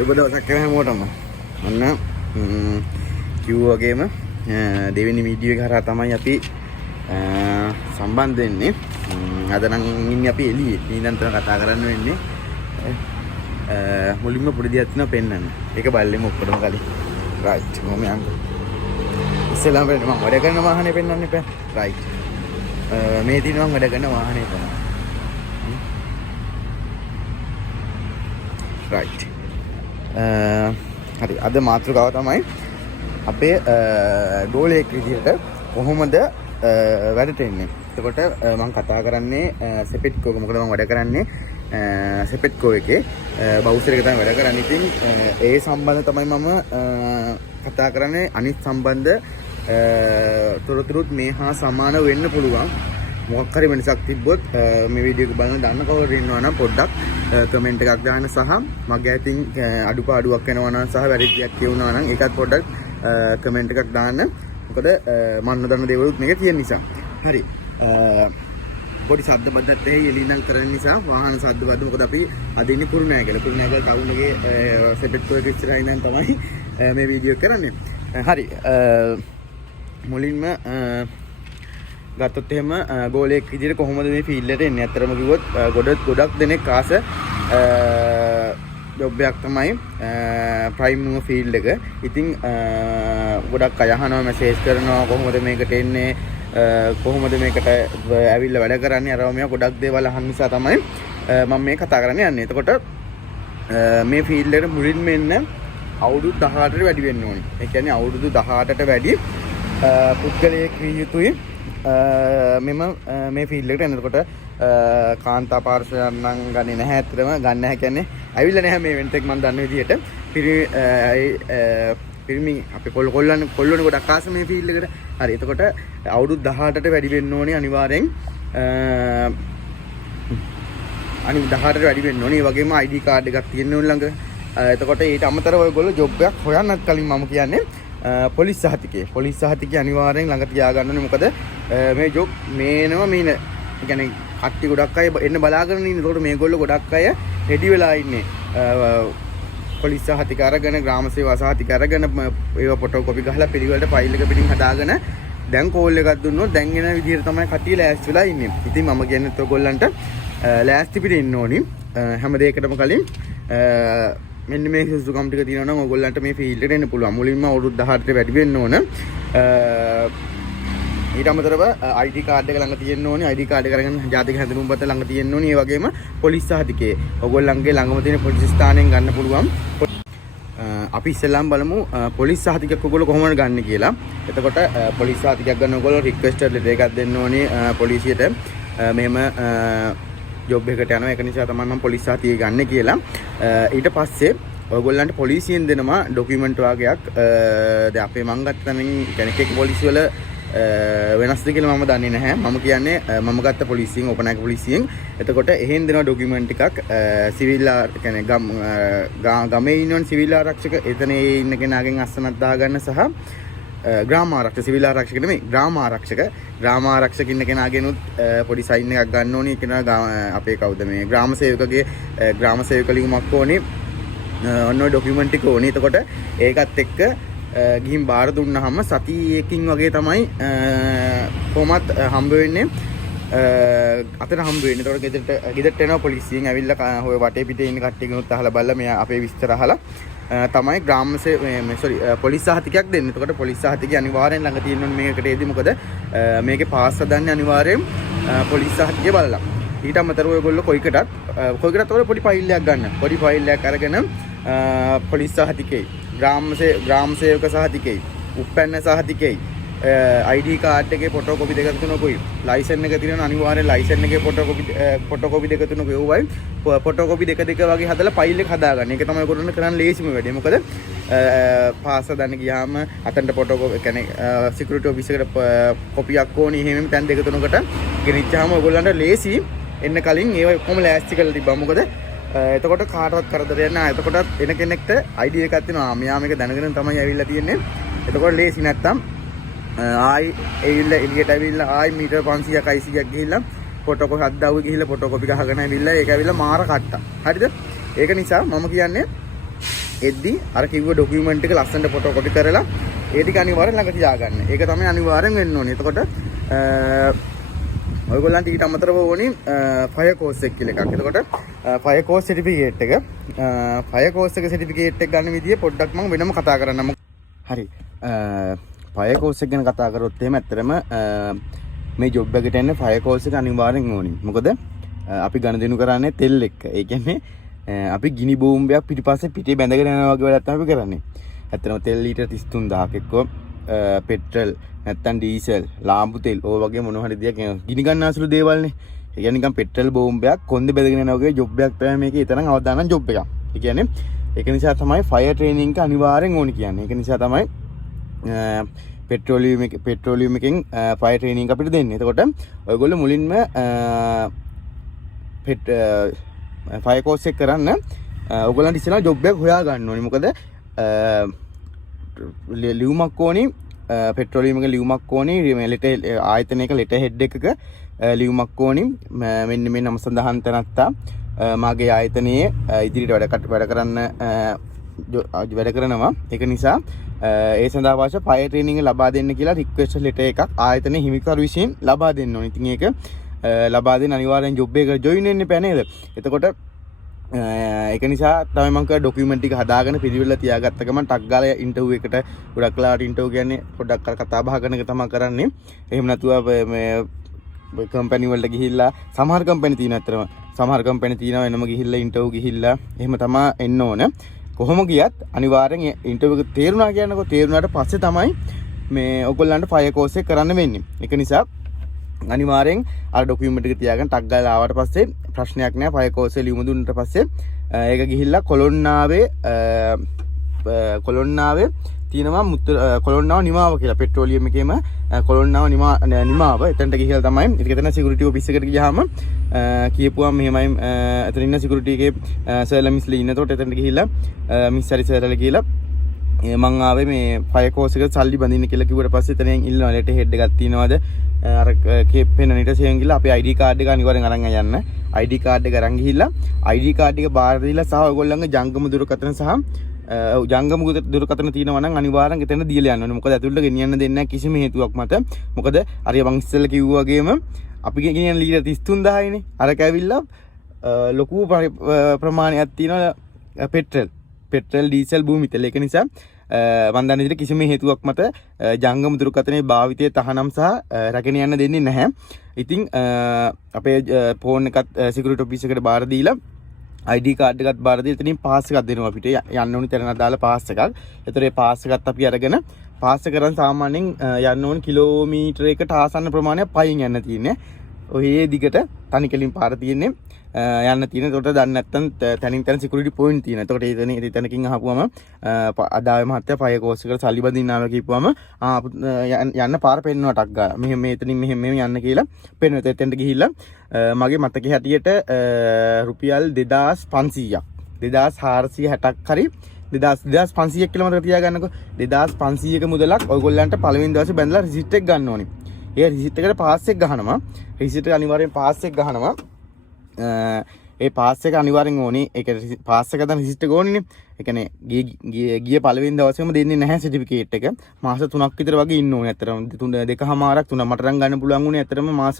සුබ දවසක් හැමෝටම. ඔන්න කිව්වා වගේම දෙවෙනි වීඩියෝ එක හරහා තමයි අපි සම්බන්ධ වෙන්නේ. අද නම් ඉන්නේ අපි එළියේ. ඊඳන් තන කතා කරන්න වෙන්නේ. මුලින්ම පොඩි දෙයක් තියෙනවා පෙන්නන්න. ඒක බල්ලෙම ඔක්කොම කලින්. රයිට්. මම යන්නේ. ඉස්සෙල්ලාම මම වැඩ කරන වාහනේ පෙන්නන්න එපා. රයිට්. මේ තියෙනවා මම වැඩ කරන වාහනේ තමයි. රයිට්. හරි අද මාතෘකාව තමයි අපේ ගෝලයක් විදිහට කොහොමද වැඩට එන්නේ. එතකොට මම කතා කරන්නේ සෙපෙට්කෝ මොකද මම වැඩ කරන්නේ සෙපෙට්කෝ එකේ බවුසර් එක තමයි වැඩ කරන්නේ. ඉතින් ඒ සම්බන්ධ තමයි මම කතා කරන්නේ. අනිත් සම්බන්ධ තොරතුරුත් මේ හා සමාන වෙන්න පුළුවන්. මොකක් හරි වෙනසක් තිබ්බොත් මේ වීඩියෝ එක බලන දන්න කවුරු ඉන්නවා නම් පොඩ්ඩක් කමෙන්ට් එකක් දාන්න සහ මගේ අතින් අඩුපාඩුවක් වෙනවා නම් සහ වැරදියක් කියුණා නම් ඒකත් පොඩ්ඩක් කමෙන්ට් එකක් දාන්න. මොකද මම නොදන්න දේවලුත් මේක තියෙන නිසා. හරි. පොඩි ශබ්ද බද්දත් එළිනම් කරන නිසා වාහන ශබ්ද බද්ද මොකද අපි අද ඉන්නේ කුරුණෑගල ටවුන් එකේ සෙපෙට්කෝ එක ඉස්සරහින් ඉඳන් තමයි මේ වීඩියෝ කරන්නේ. හරි. මුලින්ම ගත්තොත් එහෙම ගෝලයක් විදිහට කොහොමද මේ ෆීල්ඩ් එකට එන්නේ? අත්‍තරම කිව්වොත් ගොඩක් දෙනෙක් ආස ජොබ් එකක් තමයි ප්‍රයිම් නුව ෆීල්ඩ් එක. ඉතින් ගොඩක් අය අහනවා මැසේජ් කරනවා කොහොමද මේකට එන්නේ? කොහොමද මේකට ඇවිල්ලා වැඩ කරන්නේ? අරව මේවා ගොඩක් දේවල් අහන්න නිසා තමයි මම මේ කතා කරන්න යන්නේ. එතකොට මේ ෆීල්ඩ් එකට මුලින්ම එන්න අවුරුදු 18ට වැඩි වෙන්න ඕනේ. ඒ කියන්නේ අවුරුදු 18ට වැඩි පුද්ගලයෙක් විය යුතුයි මෙම මේ ෆීල්ඩ් එකට එනකොට කාන්තා පාර්ශ්වයන් නම් ගන්නේ නැහැ. ඇත්තටම ගන්න නැහැ කියන්නේ ඇවිල්ලා නැහැ මේ ඉවෙන්ට් එක මම දන්න විදිහට. පිරිමි අපේ කොල්ලෝනේ ගොඩක් ආස මේ ෆීල්ඩ් එකට. හරි. එතකොට අවුරුදු 18ට වැඩි වෙන්න ඕනේ අනිවාර්යෙන්. අනිත් 18ට වැඩි වෙන්න ඕනේ. ඒ වගේම ID කාඩ් එකක් තියෙන්න ඕනේ ළඟ. එතකොට ඊට අමතරව ඔයගොල්ලෝ ජොබ් එකක් හොයන්නත් කලින් මම කියන්නේ පොලිස් සහතිකය අනිවාර්යෙන් ළඟ තියාගන්න ඕනේ. මොකද මේ ජොබ් මේනවා මීන කියන්නේ කට්ටි ගොඩක් අය එන්න බලාගෙන ඉන්නේ. ඒකට මේගොල්ලෝ ගොඩක් අය රෙඩි වෙලා ඉන්නේ. පොලිස් සහතික අරගෙන ග්‍රාම සේවා සහතික අරගෙන ඒවා ෆොටෝ කොපි ගහලා පිළිවෙලට ෆයිල් එක පිටින් හදාගෙන දැන් කෝල් එකක් දුන්නොත් දැන් එන විදිහට තමයි කට්ටිය ලෑස්ති වෙලා ඉන්නේ. ඉතින් මම කියන්නේ ඔයගොල්ලන්ට ලෑස්ති පිටින් ඉන්න ඕනි. හැම දෙයකටම කලින් මෙන්න මේ සුසුකම් ටික තියෙනවා නම් ඔයගොල්ලන්ට මේ ෆීල්ඩ් එකට එන්න පුළුවන්. මුලින්ම අවුරුදු 18ට වැඩි වෙන්න ඕන. ඊට අමතරව ID කාඩ් එක ළඟ තියෙන්න ඕනේ. ID කාඩ් එක අරගෙන ජාතික හැඳුනුම් පත්‍ර ළඟ තියෙන්න ඕනේ. ඒ වගේම පොලිස් සහතිකය ඔයගොල්ලන්ගේ ළඟම තියෙන පොලිස් ස්ථානයෙන් ගන්න පුළුවන්. අපි ඉස්සෙල්ලාම බලමු පොලිස් සහතිකයක් ඔයගොල්ලෝ කොහොමද ගන්න කියලා. එතකොට පොලිස් සහතිකයක් ගන්න ඔයගොල්ලෝ රික්වෙස්ට් ලෙටර් එකක් දෙන්න ඕනේ පොලිසියට. මෙහෙම ජොබ් එකට යනවා. ඒක නිසා තමයි මම පොලිස් සහතිකය ගන්න කියලා. ඊට පස්සේ ඔයගොල්ලන්ට පොලිසියෙන් දෙනවා ඩොකියුමන්ට් වගේක්. දැන් අපේ මං ගත්තනම් කෙනෙක් පොලිසිය වල වෙනස්ද කියලා මම දන්නේ නැහැ. මම කියන්නේ මම ගත්ත පොලිසියෙන් ඕපනායක පොලිසියෙන්. එතකොට එහෙන් දෙනවා ඩොකියුමන්ට් එකක්. සිවිල් කියන්නේ ගමේ ඉන්නවන් සිවිල් ආරක්ෂක එතන ඉන්න කෙනාගෙන් අස්සනක් දාගන්න සහ ග්‍රාම ආරක්ෂක සිවිල් ආරක්ෂක නෙමෙයි ග්‍රාම ආරක්ෂක ඉන්න කෙනාගෙනුත් පොඩි සයින් එකක් ගන්න ඕනේ. කෙනා අපේ කවුද මේ ග්‍රාම සේවකගේ ග්‍රාම සේවක ලියුමක් ඕනේ. ඔන්න ඔය ඩොකියුමන්ට් එක ඕනේ. එතකොට ඒකත් එක්ක ගිහින් බාර දුන්නාම සතියකින් වගේ තමයි කොහොමත් හම්බ වෙන්නේ. අතට හම්බ වෙන්නේ. එතකොට ගෙදරට එනවා පොලිසියෙන් ඇවිල්ලා ඔය වටේ පිටේ ඉන්න කට්ටියගෙනුත් අහලා බලලා මෙයා අපේ විස්තර අහලා තමයි පොලිස් සහතිකයක් දෙන්නේ. එතකොට පොලිස් සහතිකය අනිවාර්යෙන් ළඟ තියෙන්න ඕනේ මේකට එදී. මොකද මේකේ පාස් හදන්නේ අනිවාර්යෙන් පොලිස් සහතිකය බලලා. ඊට අමතරව ඔයගොල්ලෝ කොයිකටත් ඔය පොඩි ෆයිල් එකක් ගන්න. පොඩි ෆයිල් එකක් අරගෙන පොලිස් සහතිකේ ග්‍රාම සේවක සහතිකේ උප්පැන්න සහතිකේ ID කාඩ් එකේ ෆොටෝ කොපි දෙකක් තුනකුයි ලයිසන් එක තියෙනවා. අනිවාර්යෙන් ලයිසන් එකේ ෆොටෝ කොපි දෙක තුනකුයි ඕවයි ෆොටෝ කොපි දෙක වගේ හදලා ෆයිල් එක හදාගන්න. ඒක තමයි ඔයගොල්ලෝ කරන්න ලේසිම වැඩේ. මොකද පාස් හදන්න ගියාම අතන්ට ෆොටෝ කොපි කියන්නේ සිකියුරිටි ඔෆිස් එකට කොපියක් ඕනේ. එහෙම තැන් දෙක තුනකට ගෙනිච්චාම ඔයගොල්ලන්ට ලේසි එන්න කලින් ඒවා ඔක්කොම ලෑස්ති කරලා තිබ්බා. මොකද එතකොට කාටවත් කරදරයක් නැහැ. එතකොටත් එන කෙනෙක්ට ID එකක් තියෙනවා. මෙයා මේක දැනගෙන තමයි ඇවිල්ලා තියෙන්නේ. එතකොට ලේසි නැත්තම් ආයි එළියට ඇවිල්ලා ආයි මීටර් 500ක් 600ක් ගිහිල්ලා ෆොටෝ කොපි හද්දාවුවේ ගිහිල්ලා ෆොටෝ කොපි ගහගෙන ඇවිල්ලා ඒක ඇවිල්ලා මාර කට්ටා. හරිද? ඒක නිසා මම කියන්නේ එද්දි අර කිව්ව ડોකියුමන්ට් එක ලස්සනට ෆොටෝකොපි කරලා ඒ ටික අනිවාර්යෙන් ළඟ තියාගන්න. ඒක තමයි අනිවාර්යෙන් වෙන්න ඕනේ. එතකොට ඔයගොල්ලන්ට ඊට අමතරව ඕනේ ෆයර් කෝස් එක කියලා එකක්. එතකොට ෆයර් කෝස් සර්ටිෆිකේට් එක ෆයර් කෝස් එක සර්ටිෆිකේට් එක ගන්න විදිය පොඩ්ඩක් මම වෙනම කතා කරන්නම්. හරි. ෆයර් කෝස් එක ගැන කතා කරොත් එහෙම ඇත්තටම මේ ජොබ් එකට එන්න ෆයර් කෝස් එක අනිවාර්යෙන් ඕනේ. මොකද අපි ගනුදෙනු කරන්නේ තෙල් එක්ක. ඒ කියන්නේ අපි ගිනි බෝම්බයක් පිටිපස්සේ පිටේ බැඳගෙන යනවා වගේ වැඩක් තමයි අපි කරන්නේ. ඇත්තටම තෙල් ලීටර් 33000ක් එක්ක පෙට්‍රල් නැත්තම් ඩීසල් ලාම්පු තෙල් ඔය වගේ මොන හරි දෙයක් ගිනි ගන්න අසුළු දේවල්නේ. ඒ කියන්නේ නිකන් පෙට්‍රල් බෝම්බයක් කොන්දේ බැඳගෙන යනවා වගේ ජොබ් එකක් තමයි මේකේ. ඒ තරම් අවදානම් ජොබ් එකක්. ඒ කියන්නේ ඒක නිසා තමයි ෆයර් ට්‍රේනින් එක අනිවාර්යෙන් ඕනි කියන්නේ. ඒක නිසා තමයි පෙට්‍රෝලියම් එකෙන් ෆයර් ට්‍රේනින් එක අපිට දෙන්නේ. එතකොට ඔයගොල්ලෝ මුලින්ම ෆයර් කෝස් එක කරන්න ඔයගොල්ලන්ට ඉස්සෙල්ලා ජොබ් එකක් හොයා ගන්න ඕනේ. මොකද ලියුමක් ඕනේ පෙට්‍රෝලියම් එක ලියුමක් ඕනේ ලෙටර් ආයතනයක ලෙටර් හෙඩ් එකක ලියුමක් ඕනේ මෙන්න මේ නම සඳහන් තැනත්තා මාගේ ආයතනයේ ඉදිරියට වැඩ කරනවා. ඒක නිසා ඒ සඳහා අවශ්‍ය ෆයර් ට්‍රේනින් එක ලබා දෙන්න කියලා රික්වෙස්ට් ලෙටර් එකක් ආයතනයේ හිමිකරු විසින් ලබා දෙන්න ඕනේ. ඉතින් ඒක ලබා දෙන්න අනිවාර්යෙන් ජොබ් එකට ජොයින් වෙන්න එපා නේද? එතකොට ඒක නිසා තමයි මම කර ડોකියුමන්ට් ටික හදාගෙන පිළිවෙල තියාගත්ත ගමන් ටක් ගාලා ඉන්ටර්විව් එකට ගොඩක් වෙලාවට ඉන්ටර්විව් කියන්නේ පොඩ්ඩක් කතා බහ කරන එක තමයි කරන්නේ. එහෙම නැතුව මේ කම්පැනි වලට ගිහිල්ලා සමහර කම්පැනි තියෙන අතරම සමහර කම්පැනි තියෙනවා එනම ගිහිල්ලා ඉන්ටර්විව් ගිහිල්ලා එහෙම තමයි එන්න ඕන. කොහොම ගියත් අනිවාර්යෙන් ඉන්ටර්විව් එක තේරුණා කියනකො තේරුණාට පස්සේ තමයි මේ ඔයගොල්ලන්ට ෆයර් කෝස් එක කරන්න වෙන්නේ. ඒක නිසා අනිවාර්යෙන් අර ડોකියුමන්ට් එක තියාගෙන ටක් ගාලා ආවට පස්සේ ප්‍රශ්නයක් නෑ. ෆයර් කෝස් එක ලියුම දුන්නාට පස්සේ ඒක ගිහිල්ලා කොළොන්නාවේ තියෙනවා කොළොන්නාව නිමාව කියලා පෙට්‍රෝලියම් එකේම කොළොන්නාව නිමාව එතනට ගිහිල්ලා තමයි ඒක එතන සිකියුරිටි ඔෆිස් එකට ගියාම කියපුවාම මෙහෙමයි එතන ඉන්න සිකියුරිටි එකේ සර්ලා මිස්ලා ඉන්න. එතකොට එතනට ගිහිල්ලා මිස් හරි සර්ලා කියලා මං ආවේ මේ ෆයර් කෝස් එකට සල්ලි බඳින්න කියලා කිව්වට පස්සේ එතනින් ඉල්ලනවා ලෙටර් හෙඩ් එකක් තියෙනවද අර කේප් වෙන ඊට සෙන් ගිහලා අපේ ID කාඩ් එක අනිවාර්යෙන් අරන් යන්න. ID කාඩ් එක අරන් ගිහිල්ලා ID කාඩ් එක බාර දීලා සහ ඔයගොල්ලන්ගේ ජංගම දුරකථන සහ ජංගම දුරකථන තියෙනවා නම් අනිවාර්යෙන් එතන දීලා යන්න ඕනේ. මොකද ඇතුළට ගෙනියන්න දෙන්නේ නැහැ කිසිම හේතුවක් මත. මොකද අර මං ඉස්සෙල්ලා කිව්වා වගේම අපි ගෙනියන ලීටර් 33000යිනේ. අරක ඇවිල්ලා ලොකු ප්‍රමාණයක් තියෙනවා පෙට්‍රල් ඩීසල් භූමි තෙල්. ඒක නිසා මම දන්න විදිහට කිසිම හේතුවක් මත ජංගම දුරකථනයේ භාවිතය තහනම් සහ රැගෙන යන්න දෙන්නේ නැහැ. ඉතින් අපේ ෆෝන් එකත් සිකියුරිටි ඔෆිස් එකට බාර දීලා ID කාඩ් එකත් බාර දීලා එතනින් පාස් එකක් දෙනවා අපිට. යන්න ඕනි තැන දාලා පාස් එකක්. ඒතර ඒ පාස් එකත් අපි අරගෙන පාස් එක කරන් සාමාන්‍යයෙන් යන්න ඕනි කිලෝමීටරයකට ආසන්න ප්‍රමාණයක් පයින් යන්න තියෙන්නේ. ඔය දිගට තනිකලින් පාර තියෙන්නේ යන්න තියෙන. ඒකට දන්නේ නැත්නම් තනින් තන සිකියුරිටි පොයින්ට් තියෙනවා. ඒකට එතනකින් අහපුවම අදාය මහත්තයා ෆයර් කෝස් එකට සල්ලි බඳින්න ආවා කියපුවම යන්න පාර පෙන්වනවා ටක් ගාලා. මෙහෙම එතනින් මෙහෙම යන්න කියලා පෙන්වනවා. එතෙන්ට ගිහිල්ලා මගේ මතකයේ හැටියට රුපියල් 2500ක් 2460ක් හරි 2500ක් කියලා මතක තියාගන්නකො. 2500ක මුදලක් ඔයගොල්ලන්ට පළවෙනි දවසේ බැඳලා රිසිට් එක ගන්න ඕනේ. ඒ රිසිට් එකට පාස් එක ගහනවා. රිසිට් එක අනිවාර්යෙන් පාස් එක ගහනවා. ඒ පාස් එක අනිවාර්යෙන් ඕනේ. ඒක පාස් එක ගන්න රිසිට් එක ඕනේනේ. ඒ කියන්නේ ගිය පළවෙනි දවසේම දෙන්නේ නැහැ සර්ටිෆිකේට් එක. මාස 3ක් විතර වගේ ඉන්න ඕනේ. ඇත්තටම දෙකමාරක් තුන මට ගන්න පුළුවන් වුණේ ඇත්තටම මාස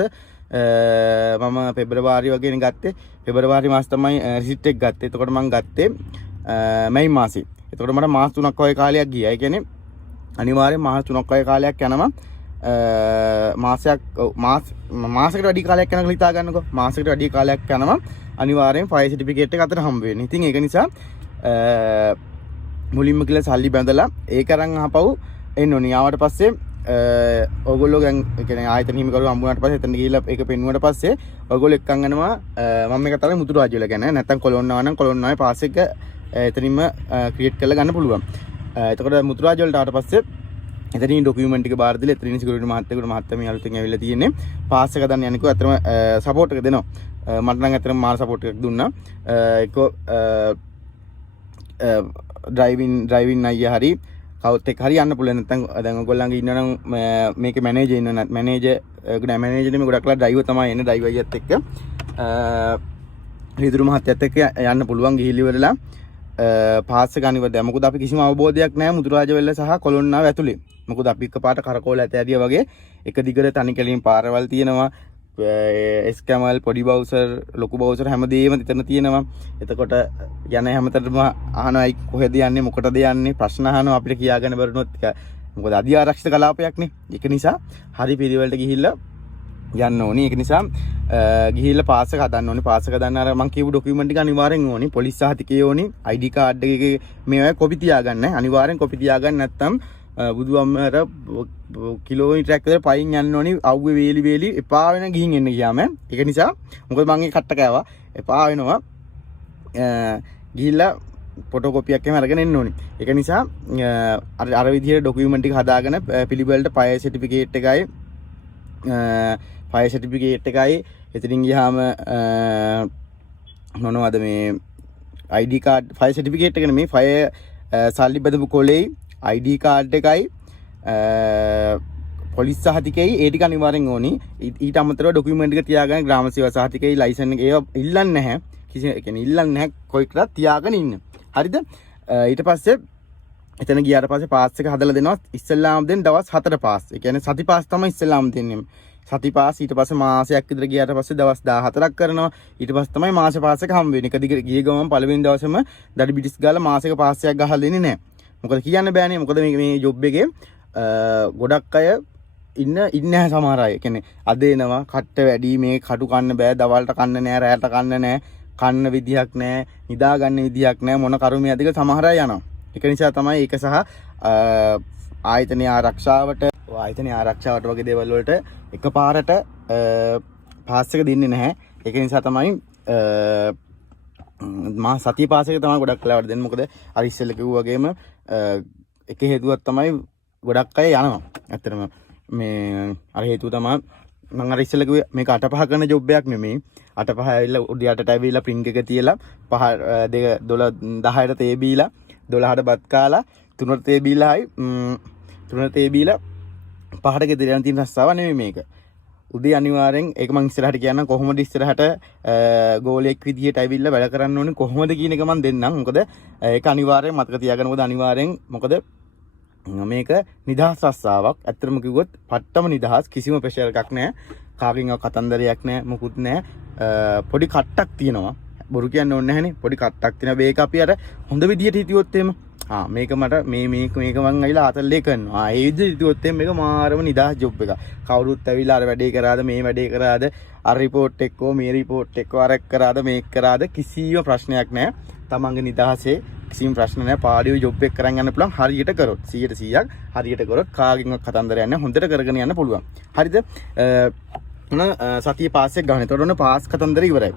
මම පෙබරවාරි වගේනේ ගත්තේ. පෙබරවාරි මාස තමයි රිසිට් එක ගත්තේ. එතකොට මම ගත්තේ මැයි මාසේ. එතකොට මට මාස 3ක් වගේ කාලයක් ගියා. ඒ කියන්නේ අනිවාර්යෙන් මාස 3ක් වගේ කාලයක් යනවා. මාසයකට වැඩි කාලයක් යනකම් හිතා ගන්නකො. මාසයකට වැඩි කාලයක් යනවා අනිවාර්යෙන් ෆයර් සර්ටිෆිකේට් එක අතර හම්බ වෙන්නේ. ඉතින් ඒක නිසා මුලින්ම කියලා සල්ලි බැඳලා ඒක අරන් ආපහු එන්න ඕනේ. ආවට පස්සේ ඔයගොල්ලෝ කියන්නේ ආයතන හිමිකරු හම්බුනාට පස්සේ එතන ගිහිල්ලා ඒක පෙන්නුවට පස්සේ ඔයගොල්ලෝ එක්කන් යනවා මම මේක තමයි මුතු රාජ්‍ය වල කියන්නේ. නැත්තම් කොළොන්නාව නම් කොළොන්නාවේ පාස් එක එතනින්ම ක්‍රියේට් කරලා ගන්න පුළුවන්. එතකොට මුතු රාජ්‍ය වලට ආවට පස්සේ එතනින් ડોකියුමන්ට් එක බාර දීලා එතනින් සිකියුරිටි මහත්තයෙකුට මහත්තයා මේ අලුතෙන් ඇවිල්ලා තියෙන්නේ පාස් එක ගන්න යන්නකෝ. අතරම සපෝට් එක දෙනවා. මට නම් අතරම මාර සපෝට් එකක් දුන්නා. ඩ්‍රයිවින් අයියා හරි කවුත් එක්ක හරි යන්න පුළුවන්. නැත්නම් දැන් ඔයගොල්ලන්ගේ ඉන්නවනම් මේකේ මැනේජර් ඉන්නවනම් මැනේජර් නෙමෙයි ගොඩක්ලා ඩ්‍රයිවර් තමයි එන්නේ. ඩ්‍රයිවර් අයියත් එක්ක ලිදුරු මහත්තයත් එක්ක යන්න පුළුවන්. ගිහිලි වෙලලා පාස් එක අනිවාර්යයි. මොකද අපි කිසිම අවබෝධයක් නැහැ මුතුරාජවැල්ල සහ කොළොන්නාව ඇතුලේ. මොකද අපි එකපාරට කරකෝල ඇත ඇරියා වගේ එක දිගට තනි කෙලින් පාරවල් තියෙනවා. එස්කැමල් පොඩි බවුසර් ලොකු බවුසර් හැමදේම එතන තියෙනවා. එතකොට යන හැමතැනම අහනයි කොහෙද යන්නේ මොකටද යන්නේ ප්‍රශ්න අහනවා අපිට කියාගන්න බැරිනොත් මොකද අධි ආරක්ෂිත කලාපයක්නේ. ඒක නිසා හරි පිළිවෙලට ගිහිල්ලා යන්න ඕනේ. ඒක නිසා ගිහිල්ලා පාස් එක හදන්න ඕනේ. පාස් එක හදන්න අර මං කියපු ડોකියුමන්ට් ටික අනිවාර්යෙන් ඕනේ. පොලිස් සහතිකය ඕනේ. ID කාඩ් එකේ මේවා කොපි තියාගන්න. අනිවාර්යෙන් කොපි තියාගන්න නැත්නම් බුදුම්මර කිලෝමීටරයක් විතර පයින් යන්න ඕනේ. අවුවේ වේලි එපා වෙන ගිහින් එන්න ගියාම. ඒක නිසා මොකද මං ඒ කට්ට කෑවා. එපා වෙනවා. ගිහිල්ලා ෆොටෝකොපියක් එහෙම අරගෙන එන්න ඕනේ. ඒක නිසා අර විදිහට ડોකියුමන්ට් ටික හදාගෙන පිළිවෙලට ෆයර් සර්ටිෆිකේට් එකයි ෆයර් සර්ටිෆිකේට් එකයි එතනින් ගියාම මොනවද මේ ID කාඩ් ෆයර් සර්ටිෆිකේට් එක නෙමෙයි ෆයර් සල්ලි බදපු කොලේ ID කාඩ් එකයි පොලිස් සහතිකයයි ඒ ටික අනිවාර්යෙන් ඕනි. ඊට අමතරව ડોකියුමන්ට් එක තියාගන්න ග්‍රාම සේවා සහතිකයයි ලයිසන් එක ඒවා ඉල්ලන්නේ නැහැ. කිසි ඒ කියන්නේ ඉල්ලන්නේ නැහැ කොයිකටත් තියාගෙන ඉන්න. හරිද? ඊට පස්සේ එතන ගියාට පස්සේ පාස් එක හදලා දෙනවා. ඉස්සෙල්ලාම දෙන දවස් 4 පාස්. ඒ කියන්නේ සති පාස් තමයි ඉස්සෙල්ලාම දෙන්නේ. සති පාස් ඊට පස්සේ මාසයක් විතර ගියාට පස්සේ දවස් 14ක් කරනවා. ඊට පස්සේ තමයි මාස පාස් එක හම්බ වෙන්නේ. එක දිගට ගිය ගමන් පළවෙනි දවසේම දඩි බිටිස් ගාලා මාසෙක පාස් එකක් ගහලා දෙන්නේ නැහැ. මොකද කියන්න බෑනේ. මොකද මේ ජොබ් එකේ ගොඩක් අය ඉන්නේ නැහැ සමහර අය. කියන්නේ අද එනවා කට්ට වැඩි මේ කටු කන්න බෑ. දවල්ට කන්න නැහැ, රැයට කන්න නැහැ. කන්න විදියක් නැහැ, නිදා ගන්න විදියක් නැහැ. මොන කරුමයක්ද කියලා සමහර අය යනවා. ඒක නිසා තමයි ඒක සහ ආයතනීය ආරක්ෂාවට වගේ දේවල් වලට එකපාරට පාස් එක දෙන්නේ නැහැ. ඒක නිසා තමයි මා සතිය පාස් එක තමයි ගොඩක් වෙලාවට දෙන්නේ. මොකද අර ඉස්සෙල්ලා කිව්වා වගේම එක හේතුවක් තමයි ගොඩක් අය යනවා. ඇත්තටම මේ අර හේතුව තමයි මම අර ඉස්සෙල්ලා කිව්වේ මේක 8-5 කරන ජොබ් එකක් නෙමෙයි. 8-5 ඇවිල්ලා උඩ යටට ඇවිල්ලා ප්‍රින්ට් එක තියලා 10ට තේ බීලා 12ට බත් කාලා 3ට තේ බීලායි 3ට තේ බීලා 5ට ගෙදර යන තියෙන රස්සාව නෙමෙයි මේක. උදේ අනිවාර්යෙන් ඒක මම ඉස්සරහට කියන්නම් කොහොමද ඉස්සරහට ගෝලයක් විදියට ඇවිල්ලා වැඩ කරන්න ඕනේ කොහොමද කියන එක මම දෙන්නම්. මොකද ඒක අනිවාර්යෙන් මතක තියාගන්න. මොකද අනිවාර්යෙන් මොකද මේක නිදහස් රස්සාවක්. ඇත්තටම කිව්වොත් පට්ටම නිදහස්. කිසිම ප්‍රෙෂර් එකක් නැහැ. කාගෙන්ව කතන්දරයක් නැහැ. මොකුත් නැහැ. පොඩි කට්ටක් තියෙනවා. බොරු කියන්න ඕනේ නැහනේ. පොඩි කට්ටක් තියෙනවා. මේක අපි අර හොඳ විදියට හිටියොත් එහෙම මේක මට මේක මං ඇවිල්ලා ආතල්ලේ කරනවා. ඒ විදිහට හිතුවොත් මේක මාරම නිදහස් ජොබ් එකක්. කවුරුත් ඇවිල්ලා අර වැඩේ කරාද මේ වැඩේ කරාද අර රිපෝට් එක්කෝ මේ රිපෝට් එක්කෝ අරක් කරාද මේක කරාද කිසිම ප්‍රශ්නයක් නැහැ. තමන්ගේ නිදහසේ කිසිම ප්‍රශ්න නැහැ. පාඩියෝ ජොබ් එක කරන් යන්න පුළුවන් හරියට කරොත් 100%ක් හරියට කරොත් කාගෙන්වත් කතන්දරයක් නැහැ. හොඳට කරගෙන යන්න පුළුවන්. හරිද? සතිය පාස් එක ගන්න. එතකොට ඔන්න පාස් කතන්දර ඉවරයි.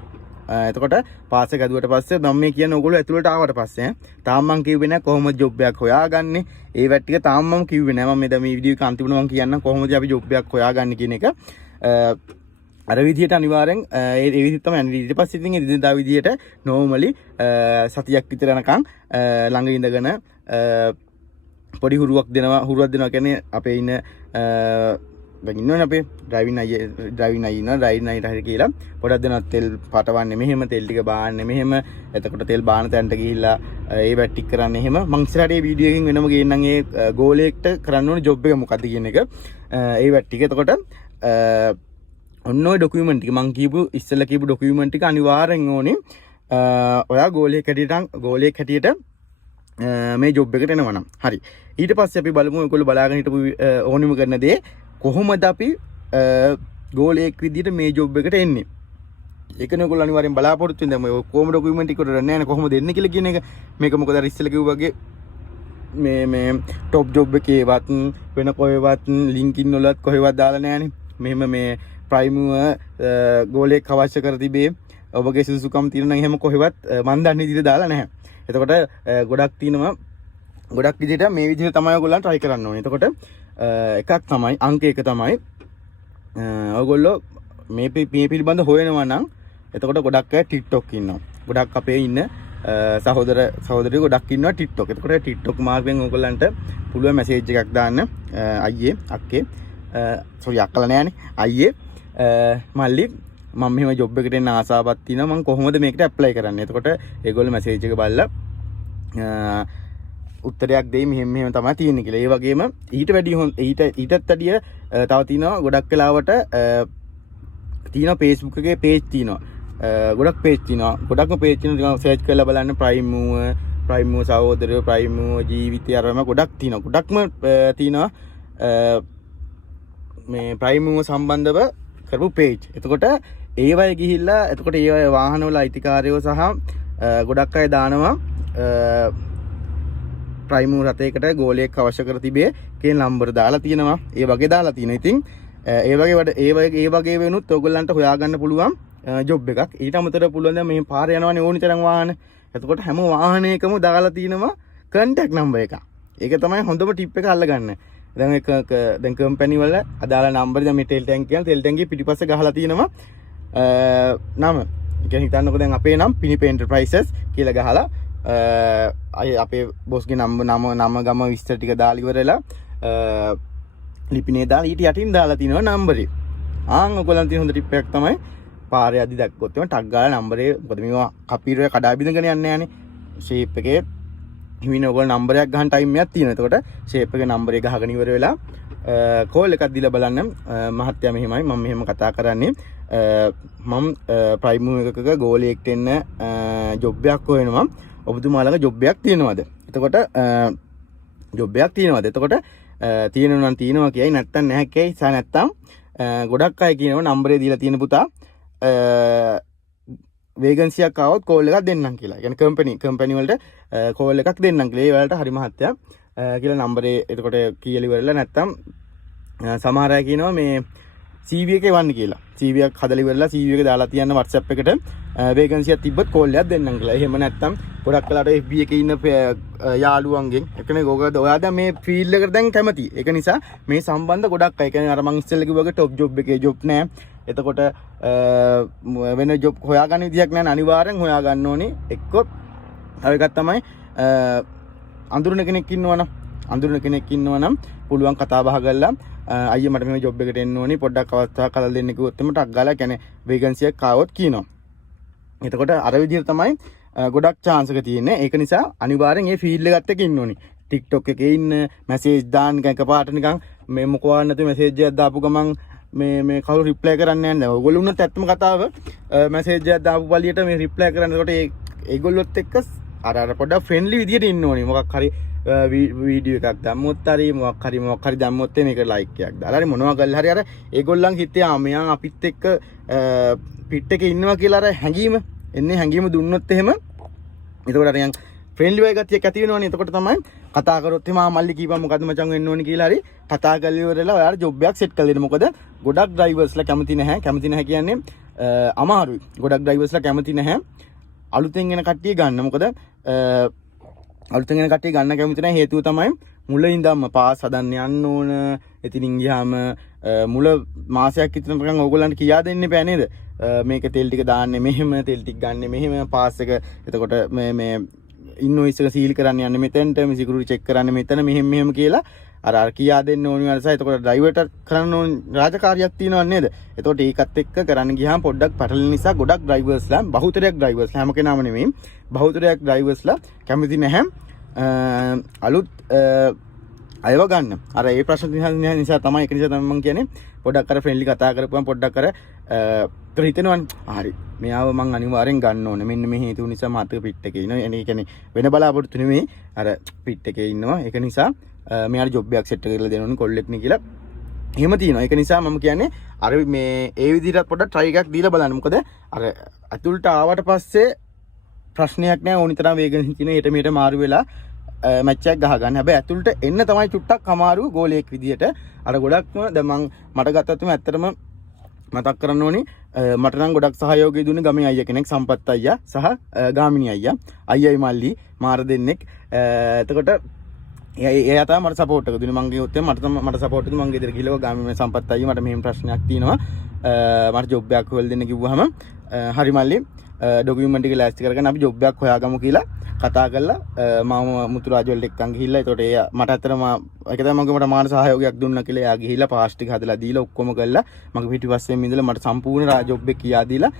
එතකොට පාස් එක ඇදුවට පස්සේ මම මේ කියන්නේ ඕගොල්ලෝ ඇතුළට ආවට පස්සේ තාම මම කිව්වේ නැහැ කොහොමද ජොබ් එකක් හොයාගන්නේ. ඒ වැට් ටික තාම මම කිව්වේ නැහැ. මම මේ දැන් මේ වීඩියෝ එක අන්තිමට මම කියන්නම් කොහොමද අපි ජොබ් එකක් හොයාගන්නේ කියන එක. අර විදිහට අනිවාර්යෙන් ඒ විදිහට තමයි ඊට පස්සේ ඉතින් එදිනදා විදිහට normally සතියක් විතර යනකම් ළඟ ඉඳගෙන පොඩි හුරුවක් දෙනවා කියන්නේ අපේ ඉන්න දැන් ඉන්නවනේ අපේ ඩ්‍රයිවිං අයියට හරි කියලා පොඩක් දෙනවා තෙල් පටවන්නේ මෙහෙම තෙල් ටික බාන්නේ මෙහෙම එතකොට තෙල් බාන තැනට ගිහිල්ලා ඒ වැට් ටික කරන්නේ එහෙම මං ඉස්සරහට මේ වීඩියෝ එකකින් වෙනම ගේන්නම් ඒ ගෝලයකට කරන්න ඕනේ ජොබ් එක මොකද්ද කියන එක ඒ වැට් ටික එතකොට ඔන්න ඔය ડોකියුමන්ට් ටික මං ඉස්සෙල්ලා කියපු ડોකියුමන්ට් ටික අනිවාර්යෙන් ඕනේ ඔයා ගෝලයක් හැටියට මේ ජොබ් එකට එනවා නම් හරි ඊට පස්සේ අපි බලමු ඔයගොල්ලෝ බලාගෙන හිටපු ඕනිම කරන දේ කොහොමද අපි ගෝලයක් විදිහට මේ ජොබ් එකට එන්නේ ඒකනේ ඔයගොල්ලෝ අනිවාර්යෙන් බලාපොරොත්තු වෙනවා මේ කොහොම ડોකියුමන්ට් ටික කරන්නේ නැහැ කොහොමද එන්නේ කියලා කියන එක මේක මොකද අර ඉස්සෙල්ලා කිව්වා වගේ මේ টොප් ජොබ් එකේවත් වෙන කොහෙවත් ලින්කින් වලත් කොහෙවත් දාලා නැහැනේ මෙහෙම මේ ප්‍රයිමුව ගෝලයක් අවශ්‍ය කර තිබේ ඔබගේ සුසුකම් තියෙන නම් එහෙම කොහෙවත් මන් දන්නේ විදිහට දාලා නැහැ. එතකොට ගොඩක් තියෙනවා ගොඩක් විදිහට මේ විදිහට තමයි ඔයගොල්ලන් try කරන්න ඕනේ. එතකොට එකක් තමයි අංක 1 තමයි ඔයගොල්ලෝ මේ පිළිබඳ හොයනවා නම් එතකොට ගොඩක් අය TikTok ඉන්නවා. ගොඩක් අපේ ඉන්න සහෝදරයෝ ගොඩක් ඉන්නවා TikTok. එතකොට TikTok මාර්ගයෙන් ඔයගොල්ලන්ට පුළුවන් මැසේජ් එකක් දාන්න අයියේ අක්කේ සෝරි අක්කලා නෑනේ අයියේ මල්ලි මම මෙහෙම ජොබ් එකට එන්න ආසාවක් තියෙනවා මම කොහොමද මේකට ඇප්ලයි කරන්නේ එතකොට ඒගොල්ලෝ මැසේජ් එක බලලා උත්තරයක් දෙයි මෙහෙම තමයි තියෙන්නේ කියලා. ඒ වගේම ඊට වැඩිය ඊටත් වැඩිය තව තියෙනවා ගොඩක් වෙලාවට තියෙනවා Facebook එකේ page තියෙනවා. ගොඩක් page තියෙනවා. ගොඩක්ම page තියෙනවා සර්ච් කරලා බලන්න ප්‍රයිම් මූව සහෝදරයෝ ප්‍රයිම් මූව ජීවිතය අරම ගොඩක් තියෙනවා. ගොඩක්ම තියෙනවා මේ ප්‍රයිම් මූව සම්බන්ධව කරපු page. එතකොට ඒවයි ගිහිල්ලා එතකොට ඒ වාහනවල අයිතිකාරයෝ සහ ගොඩක් අය දානවා ප්‍රයිම් මූව රථයකට ගෝලයක් අවශ්‍ය කර තිබේ කියන නම්බර දාලා තියෙනවා. ඒ වගේ දාලා තියෙනවා. ඉතින් ඒ වගේ වෙනුත් ඔයගොල්ලන්ට හොයාගන්න පුළුවන් ජොබ් එකක්. ඊට අමතරව පුළුවන් දැන් මේ පාර යනවානේ ඕනි තරම් වාහන. එතකොට හැම වාහනයකම දාලා තියෙනවා කන්ටැක්ට් නම්බර් එක. ඒක තමයි හොඳම ටිප් එක අල්ලගන්න. දැන් කම්පැනි වල අදාළ නම්බර් දැන් මේ ටෙල් ටැංකිය පිටිපස්සේ ගහලා තියෙනවා නම. ඒ කියන්නේ හිතන්නකෝ දැන් අපේ නම් පිනිපේ එන්ටර්ප්‍රයිසස් කියලා ගහලා අපේ බොස්ගේ නම ගම විස්තර ටික දාලා ඉවරලා ලිපිනේ දාලා ඊට යටින් දාලා තිනවා නම්බරේ. ඔයගොල්ලන් තියෙන හොඳ ටිප් එකක් තමයි පාරේ අදි දැක්කොත් එම ටග් ගාලා නම්බරේ මොකද මේවා කපීරේ කඩා බිඳගෙන යන්නේ නැහනේ. ෂේප් එකේ හිමින ඔයගොල්ලෝ නම්බරයක් ගහන්න ටයිම් එකක් තියෙනවා. එතකොට ෂේප් එකේ නම්බරේ ගහගෙන ඉවර වෙලා කෝල් එකක් දීලා බලන්න මහත්තයා මෙහෙමයි මම මෙහෙම කතා කරන්නේ මම ප්‍රයිම් මූව එකක ගෝලියෙක්ට එන්න ජොබ් එකක් හොයනවා. ඔබතුමා ළඟ ජොබ් එකක් තියෙනවද? එතකොට ජොබ් එකක් තියෙනවද? එතකොට තියෙනවා නම් තියෙනවා කියයි නැත්තම් නැහැ කියයි. සා නැත්තම් ගොඩක් අය කියනවා නම්බරේ දීලා තියෙන පුතා වේකන්සියක් ආවොත් කෝල් එකක් දෙන්නම් කියලා. කියන්නේ කම්පැනි වලට කෝල් එකක් දෙන්නම් කියලා. ඒ වලට හරි මහත්තයා කියලා නම්බරේ එතකොට කියලා ඉවරලා නැත්තම් සමහර අය කියනවා මේ CV එක එවන්න කියලා. CV එකක් හදලා ඉවරලා CV එක දාලා තියන්න WhatsApp එකට වේකන්සියක් තිබ්බත් කෝල් එකක් දෙන්නම් කියලා. එහෙම නැත්තම් ගොඩක් වෙලාට FB එකේ ඉන්න යාළුවන්ගෙන් එකනේ ඔයගොල්ලෝ ඔයා දැන් මේ ෆීල්ඩ් එකට දැන් කැමති. ඒක නිසා මේ සම්බන්ධ ගොඩක් අය කියන්නේ අර මං ඉස්සෙල්ලා කිව්වා වගේ টොප් ජොබ් එකේ ජොබ් නෑ. එතකොට වෙන ජොබ් හොයාගන්න විදියක් නෑ. අනිවාර්යෙන් හොයාගන්න ඕනේ. එක්ක තව එකක් තමයි අඳුරන කෙනෙක් ඉන්නවනම් පුළුවන් කතා බහ කරලා අයියා මට මේ ජොබ් එකට එන්න ඕනේ පොඩ්ඩක් අවස්ථාවක් කලලා දෙන්න කිව්වොත් එම ටක් ගාලා කියන්නේ වේකන්සියක් ආවොත් කියනවා. එතකොට අර විදිහට තමයි ගොඩක් chance එක තියෙන්නේ. ඒක නිසා අනිවාර්යෙන් මේ ෆීල්ඩ් එකත් එක්ක ඉන්න ඕනේ. TikTok එකේ ඉන්න මැසේජ් දාන්න එකපාරට නිකන් මේ මොකවත් නැති මැසේජ් එකක් දාපු ගමන් මේ කවුරු රිප්ලයි කරන්නේ නැහැ. ඔයගොල්ලෝ උනත් ඇත්තම කතාව මැසේජ් එකක් දාපු පළියට මේ රිප්ලයි කරන්නේ. එතකොට ඒගොල්ලොත් එක්ක අර පොඩ්ඩක් ෆ්‍රෙන්ඩ්ලි විදියට ඉන්න ඕනේ. මොකක් හරි වීඩියෝ එකක් දැම්මොත් හරි මොකක් හරි දැම්මොත් මේක ලයික් එකක් දාලා හරි මොනවා කරලා හරි අර ඒගොල්ලන් හිතේ මෙයා අපිත් එක්ක පිට් එකේ ඉන්නවා කියලා අර හැංගීම දුන්නොත් එහෙම එතකොට අර යන් ෆ්‍රෙන්ඩ්ලි වගේ ගතියක් ඇති වෙනවනේ. එතකොට තමයි කතා කරොත් එහම මල්ලි කීපම් මොකද මචං වෙන්න ඕනේ කියලා හරි කතා කරලා ඉවරලා ඔයාලා ජොබ් එකක් සෙට් කරලා දෙන්න. මොකද ගොඩක් ඩ්‍රයිවර්ස්ලා කැමති නැහැ කියන්නේ අමාරුයි. ගොඩක් ඩ්‍රයිවර්ස්ලා කැමති නැහැ අලුතෙන් එන කට්ටිය ගන්න. මොකද අලුතෙන් එන කට්ටිය ගන්න කැමති නැහැ. හේතුව තමයි මුල ඉඳන්ම පාස් හදන්න යන්න ඕන. එතින් ගියාම මුල මාසයක් විතර නිකන් ඕගොල්ලන්ට කියා දෙන්න බෑ නේද? මේක තෙල් ටික දාන්නේ මෙහෙම, තෙල් ටික ගන්න මෙහෙම, පාස් එක එතකොට මේ ඉන්වොයිස් එක සීල් කරන්න යන්නේ මෙතෙන්ට, මේ සිකියුරිටි චෙක් කරන්න මෙතන මෙහෙම කියලා අර කියා දෙන්න ඕනි වලස. එතකොට ඩ්‍රයිවර්ට කරන්න ඕන රාජකාරියක් තියෙනව නේද? එතකොට ඒකත් එක්ක කරන්න ගියාම පොඩ්ඩක් පැටලෙන නිසා ගොඩක් ඩ්‍රයිවර්ස්ලා බහුතරයක් ඩ්‍රයිවර්ස්ලා හැම කෙනාම නෙමෙයි බහුතරයක් ඩ්‍රයිවර්ස්ලා කැමති නැහැ අලුත් අයව ගන්න. අර ඒ ප්‍රශ්න නිසා තමයි ඒක නිසා තමයි මම කියන්නේ පොඩ්ඩක් අර ෆ්‍රෙන්ඩ්ලි කතා කරපුවම පොඩ්ඩක් අර හිතෙනවනේ හරි මෙයාව මං අනිවාර්යෙන් ගන්න ඕනේ මෙන්න මේ හේතු නිසා මට පිට් එකේ ඉන්නවා. ඒ කියන්නේ වෙන බලාපොරොත්තු නෙමෙයි අර පිට් එකේ ඉන්නවා. ඒක නිසා මෙයාට ජොබ් එකක් සෙට් කරලා දෙන්න ඕනේ කොල්ලෙක් නේ කියලා එහෙම තියෙනවා. ඒක නිසා මම කියන්නේ අර මේ ඒ විදිහට පොඩ්ඩක් try එකක් දීලා බලන්න. මොකද අර අතුල්ට ආවට පස්සේ ප්‍රශ්නයක් නෑ. ඕනි තරම් වේගෙන් කියන හෙට මෙහෙට මාරු වෙලා මැච් එකක් ගහ ගන්න. හැබැයි ඇතුළට එන්න තමයි චුට්ටක් අමාරු ගෝලයක් විදියට. අර ගොඩක්ම දැන් මට ගත්තත් ඇත්තටම මතක් කරන්න ඕනේ මට නම් ගොඩක් සහයෝගය දුන්නේ ගමේ අයියා කෙනෙක් සම්පත් අයියා සහ ගාමිණී අයියා. අයියයි මල්ලි මාර දෙන්නෙක්. එතකොට එයා තමයි මට සපෝට් එක දුන්නේ. මං ගියොත් මට සපෝට් එක මං ගෙදර ගිහලා ගාමිණී සම්පත් අයියා මට මෙහෙම ප්‍රශ්නයක් තියෙනවා. මට ජොබ් එකක් හොයලා දෙන්න කිව්වහම හරි මල්ලි ඩොකියුමන්ට් එක ලෑස්ති කරගෙන අපි ජොබ් එකක් හොයාගමු කියලා කතා කරලා මම මුතුරාජ වලට එක්කන් ගිහිල්ලා ඒතකොට එයා මට ඇත්තටම ඒක තමයි මට මාන සහයෝගයක් දුන්නා කියලා එයා ගිහිල්ලා පාස් ටික හදලා දීලා ඔක්කොම කරලා මගේ පිටිපස්සෙන් ඉඳලා මට සම්පූර්ණ ජොබ් එක කියා දුන්නේ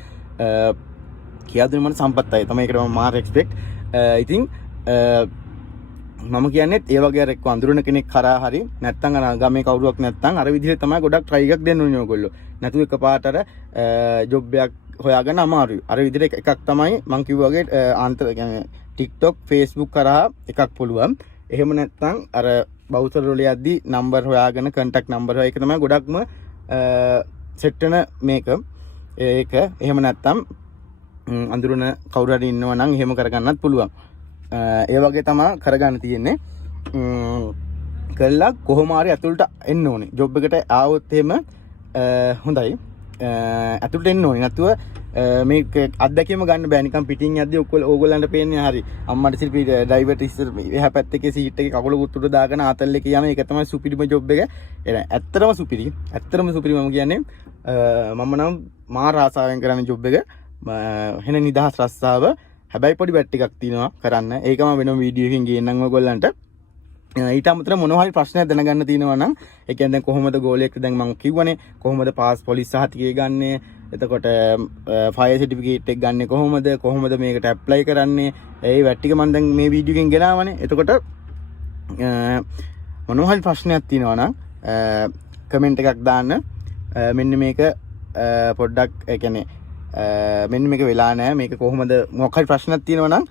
මට සම්පත් අය තමයි. ඒකට මම මාර එක්ස්පෙක්ට්. ඉතින් මම කියන්නේ ඒ වගේ අර එක්ක අඳුරන කෙනෙක් කරා හරි නැත්නම් අර ගමේ කවුරුවක් නැත්නම් අර විදිහට තමයි ගොඩක් try එකක් දෙන්න ඕනේ ඔයගොල්ලෝ. නැතු එකපාරට අර ජොබ් එකක් හොයාගන්න අමාරුයි. අර විදිහට එකක් තමයි මම කිව්වා වගේ ආන්තර කියන්නේ TikTok Facebook කරා එකක් පුළුවන්. එහෙම නැත්නම් අර බවුසර් වල යද්දි නම්බර් හොයාගෙන contact number හොය එක තමයි ගොඩක්ම සෙට් වෙන මේක. ඒක එහෙම නැත්නම් අඳුරන කවුරු හරි ඉන්නවා නම් එහෙම කරගන්නත් පුළුවන්. ඒ වගේ තමයි කරගන්න තියෙන්නේ. කළා කොහොම හරි ඇතුළට එන්න ඕනේ. ජොබ් එකට ආවොත් එහෙම හොඳයි. ඇතුළට එන්න ඕනේ. නැතුව මේක අත්දැකීම ගන්න බෑ. නිකන් පිටින් යද්දි ඕගොල්ලන්ට පේන්නේ හරි. අම්මට සිල්පි ඩ්‍රයිවර්ට ඉස්සර එහා පැත්තේ සීට් එකේ කකුල උඩට දාගෙන ආතල් එකේ යන එක තමයි සුපිරිම ජොබ් එක. ඇත්තටම සුපිරි. ඇත්තටම සුපිරි මම කියන්නේ මම නම් මාර ආසාවෙන් කරන ජොබ් එක. හෙන නිදහස් රස්සාව. හැබැයි පොඩි බැට් එකක් තියෙනවා කරන්න. ඒකම වෙනම වීඩියෝ එකකින් ගේන්නම් ඔයගොල්ලන්ට. ඊට අමතරව මොනවා හරි ප්‍රශ්නයක් දැනගන්න තියෙනවා නම් ඒ කියන්නේ දැන් කොහොමද ගෝලියෙක්ට දැන් මම කිව්වනේ කොහොමද පාස් පොලිස් සහතිකය ගන්නෙ එතකොට ෆයර් සර්ටිෆිකේට් එක ගන්නෙ කොහොමද මේකට ඇප්ලයි කරන්නේ ඒ වැට්ටික මම දැන් මේ වීඩියෝ එකෙන් ගෙනාවනේ. එතකොට මොනවා හරි ප්‍රශ්නයක් තියෙනවා නම් කමෙන්ට් එකක් දාන්න. මෙන්න මේක පොඩ්ඩක් ඒ කියන්නේ මෙන්න මේක වෙලා නැහැ. මේක කොහොමද මොකක් හරි ප්‍රශ්නයක් තියෙනවා නම්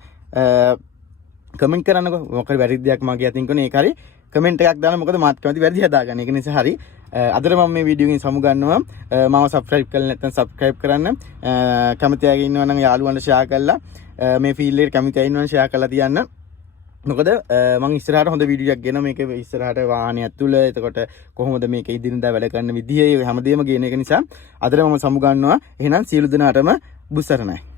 කමෙන්ට් කරන්නකෝ. මොකක් හරි වැරදි දෙයක් මගේ අතින් කරන ඒක හරි කමෙන්ට් එකක් දාන්න. මොකද මාත් කැමති වැරදි හදාගන්න. ඒක නිසා හරි අදට මම මේ වීඩියෝ එකෙන් සමු ගන්නවා. මම සබ්ස්ක්‍රයිබ් කරලා නැත්නම් සබ්ස්ක්‍රයිබ් කරන්න. කැමති අය ඉන්නවා නම් යාළුවන්ට ෂෙයා කරලා මේ ෆීල්ඩ් එකට කැමති අය ඉන්නවා නම් ෂෙයා කරලා තියන්න. මොකද මම ඉස්සරහට හොඳ වීඩියෝ එකක් ගෙනා මේක ඉස්සරහට වාහනය ඇතුළ එතකොට කොහොමද මේක ඉදිරියදා වැඩ කරන විදිය හැමදේම ගේන එක නිසා අදට මම සමු ගන්නවා. එහෙනම් සියලු දෙනාටම බුස්සරණයි.